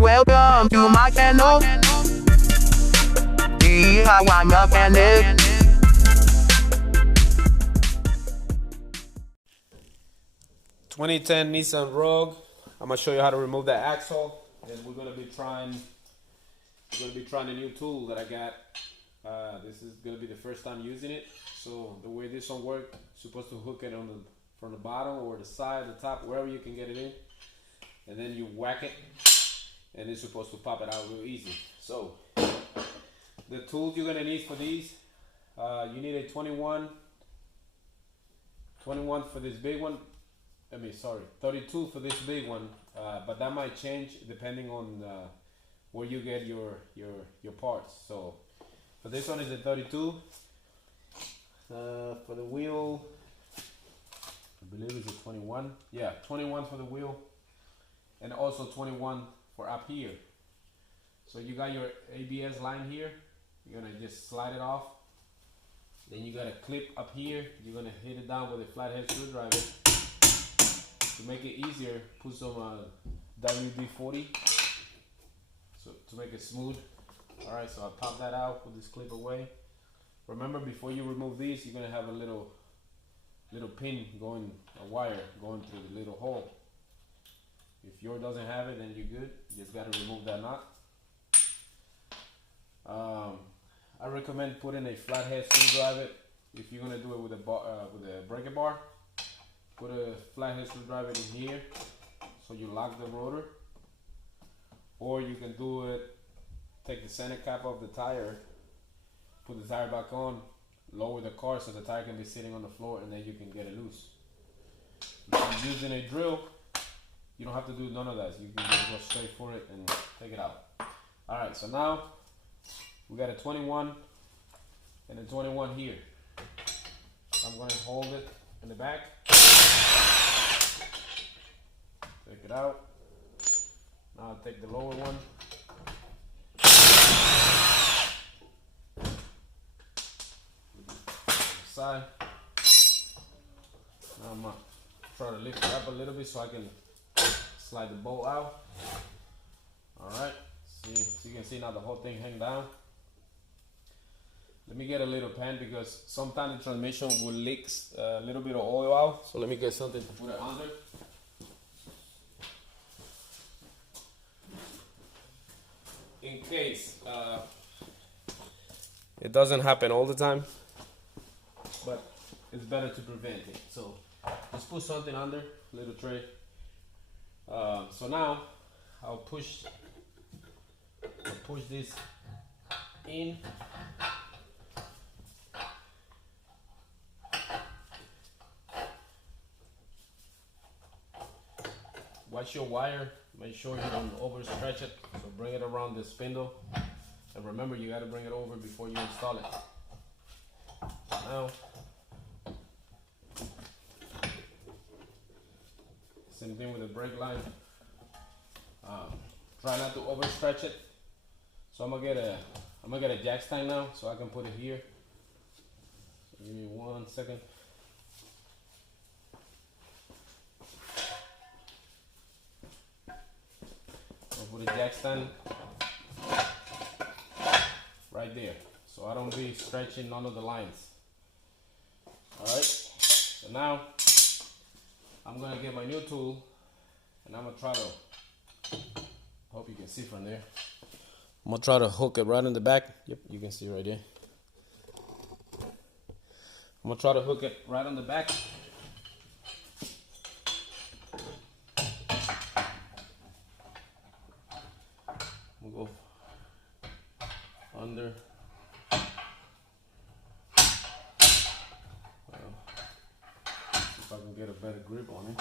Welcome to my channel. DIY mechanic. (2010) Nissan Rogue. I'm gonna show you how to remove that axle, and we're gonna be trying a new tool that I got. This is gonna be the first time using it. So the way this one works, supposed to hook it from the bottom or the side, the top, wherever you can get it in, and then you whack it, and it's supposed to pop it out real easy. So the tools you're gonna need for these, you need a 21 for this big one. 32 for this big one, but that might change depending on where you get your parts. So for this one is a 32. For the wheel, I believe it's a 21. Yeah, 21 for the wheel, and also 21 for up here. So you got your ABS line here. You're gonna just slide it off. Then you got a clip up here. You're gonna hit it down with a flathead screwdriver. To make it easier, put some WD-40 so to make it smooth. All right, so I pop that out, put this clip away. Remember, before you remove these, you're gonna have a little pin going, a wire going through the little hole. If yours doesn't have it, then you're good. You just gotta remove that knot. I recommend putting a flathead screwdriver if you're gonna do it with a breaker bar. Put a flathead screwdriver in here so you lock the rotor, or you can do it, take the center cap of the tire, put the tire back on, lower the car so the tire can be sitting on the floor, and then you can get it loose. If you're using a drill, you don't have to do none of that. You can just go straight for it and take it out. Alright, so now we got a 21 and a 21 here. I'm going to hold it in the back. Take it out. Now I'll take the lower one. Side. Now I'm gonna try to lift it up a little bit so I can slide the bolt out. Alright. See, so you can see now the whole thing hang down. Let me get a little pan because sometimes the transmission will leak a little bit of oil out. So let me get something to put it under. In case it doesn't happen all the time, but it's better to prevent it. So just put something under, a little tray. So now I'll push this in. Watch your wire, make sure you don't overstretch it, so bring it around the spindle, and remember you got to bring it over before you install it. Now, same thing with the brake line. Try not to overstretch it. So I'm gonna get a jack stand now, so I can put it here. So give me 1 second. Put a jack stand right there, so I don't be stretching none of the lines. Alright, so now I'm gonna get my new tool, and I'm gonna try to, hope you can see from there, I'm gonna try to hook it right in the back. Yep, you can see right there. I'm gonna try to hook it right on the back. We'll go under. Well, see if I can get a better grip on it.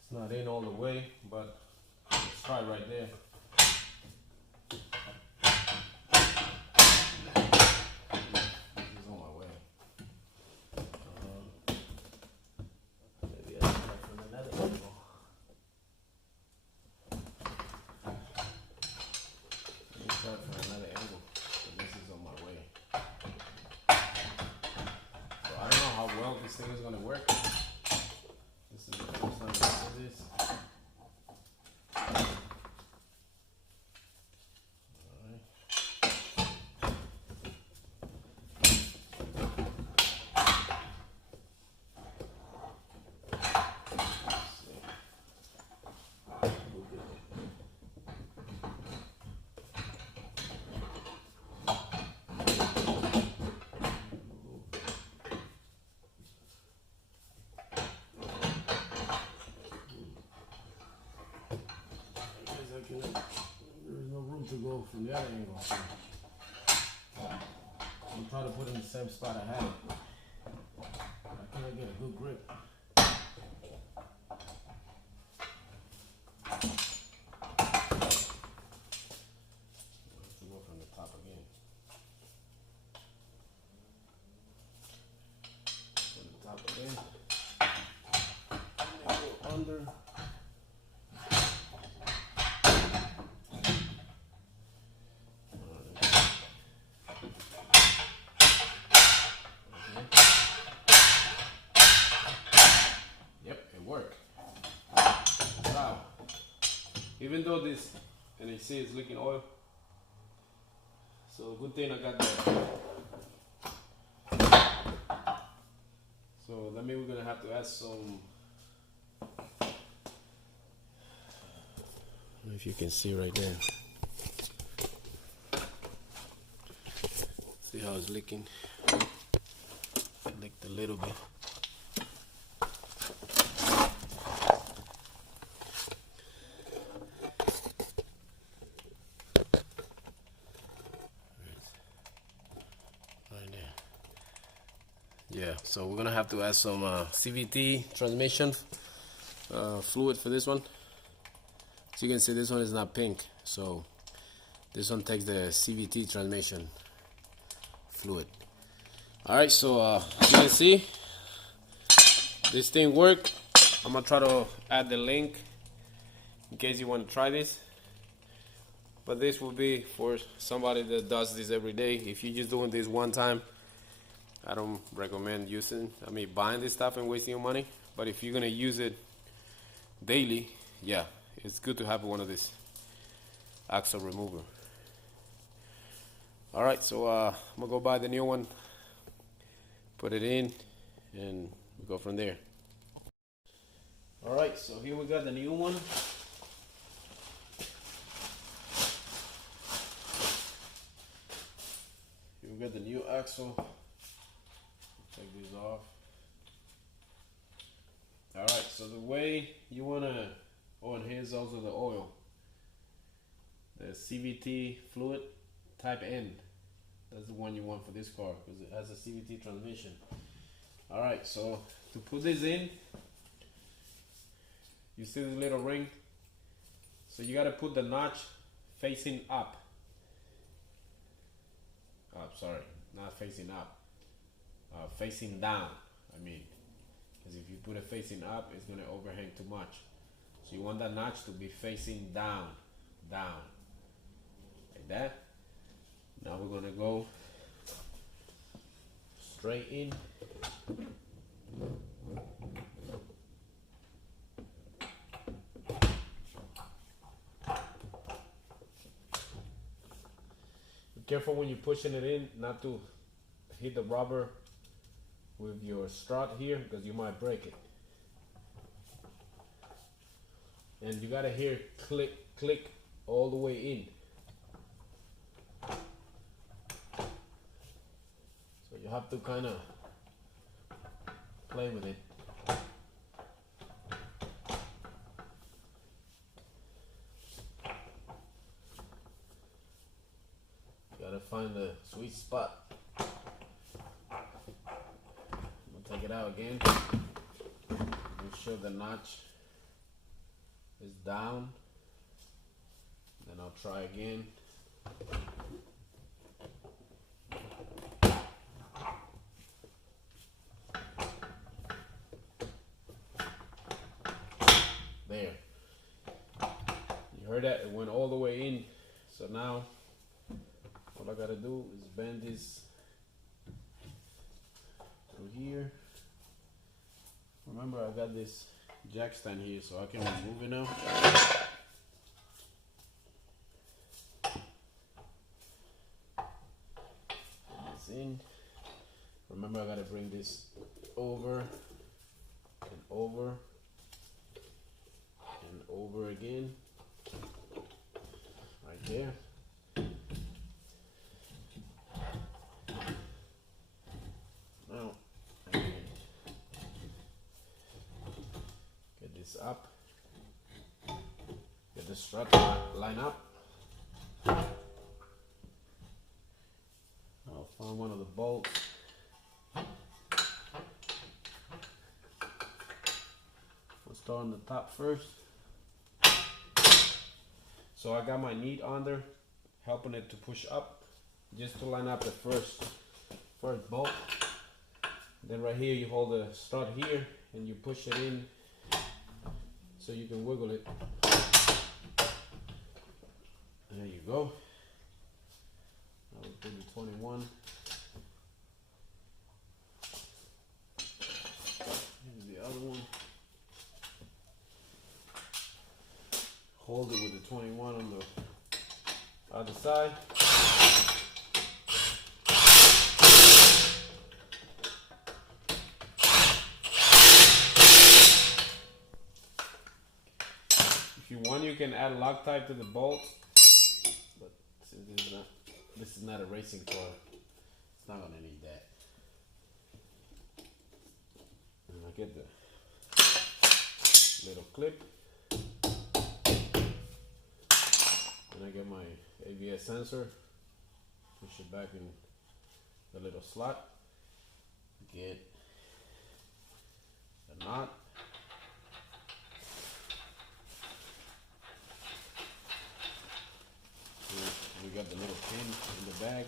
It's not in all the way, but let's try right there. this thing is gonna work. This is the first time I do this. There's no room to go from the other angle. I'm trying to put it in the same spot I had it. I can't get a good grip. I have to go from the top again. From the top again. And then go under. Even though this, and you see it's leaking oil, so good thing I got that. So that means we're gonna have to add some, I don't know if you can see right there. See how it's leaking? Leaked a little bit. Yeah, so we're gonna have to add some CVT transmission fluid for this one. So you can see this one is not pink, so this one takes the CVT transmission fluid. Alright, so as you can see, this thing worked. I'm gonna try to add the link in case you want to try this, but this will be for somebody that does this every day. If you're just doing this one time, I don't recommend buying this stuff and wasting your money. But if you're gonna use it daily, yeah, it's good to have one of this axle remover. All right, so I'm gonna go buy the new one, put it in, and we go from there. All right, so here we got the new one. Here we got the new axle. Take these off. Alright, so the way you wanna, and here's also the oil. The CVT fluid type N. That's the one you want for this car because it has a CVT transmission. Alright, so to put this in, you see this little ring? So you gotta put the notch facing up. Oh, sorry, not facing up. Facing down, because if you put it facing up, it's going to overhang too much. So you want that notch to be facing down, like that. Now we're going to go straight in. Be careful when you're pushing it in, not to hit the rubber with your strut here, because you might break it. And you gotta hear click, click all the way in. So you have to kind of play with it. Gotta find the sweet spot. Take it out again. Make sure the notch is down. Then I'll try again. There. You heard that? It went all the way in. So now all I gotta do is bend this through here. remember I got this jack stand here, so I can remove it now. This in. Remember, I gotta bring this over and over and over again, right there. Now I can get this up, get the strut line up. I'll find one of the bolts. I'll start on the top first. So I got my knee under, helping it to push up, just to line up the first bolt. Then right here you hold the strut here and you push it in so you can wiggle it. There you go. Now we put the 21. Here's the other one. Hold it with the 21 on the other side. If you want, you can add Loctite to the bolts, but since this is not a racing car, it's not gonna need that. And I get the little clip, and I get my ABS sensor, push it back in the little slot, get the knot. We got the little pin in the bag.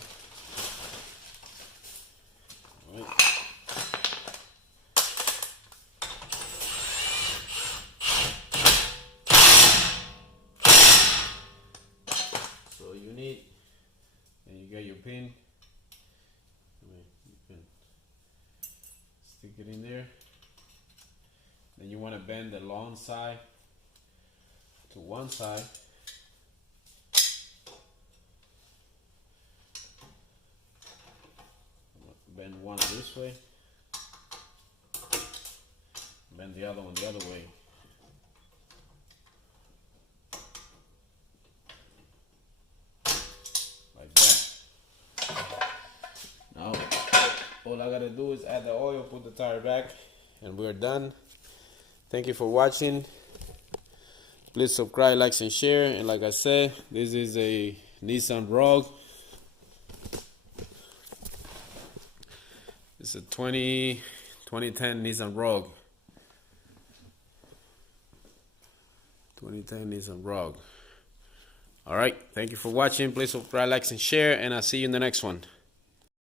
All right. So you need, and you got your pin. You can stick it in there. Then you want to bend the long side to one side. Bend one this way, bend the other one the other way. Like that. Now, all I gotta do is add the oil, put the tire back, and we're done. Thank you for watching. Please subscribe, like, and share. And like I said, this is a Nissan Rogue. It's a 2010 Nissan Rogue. 2010 Nissan Rogue. All right. Thank you for watching. Please subscribe, like, and share. And I'll see you in the next one.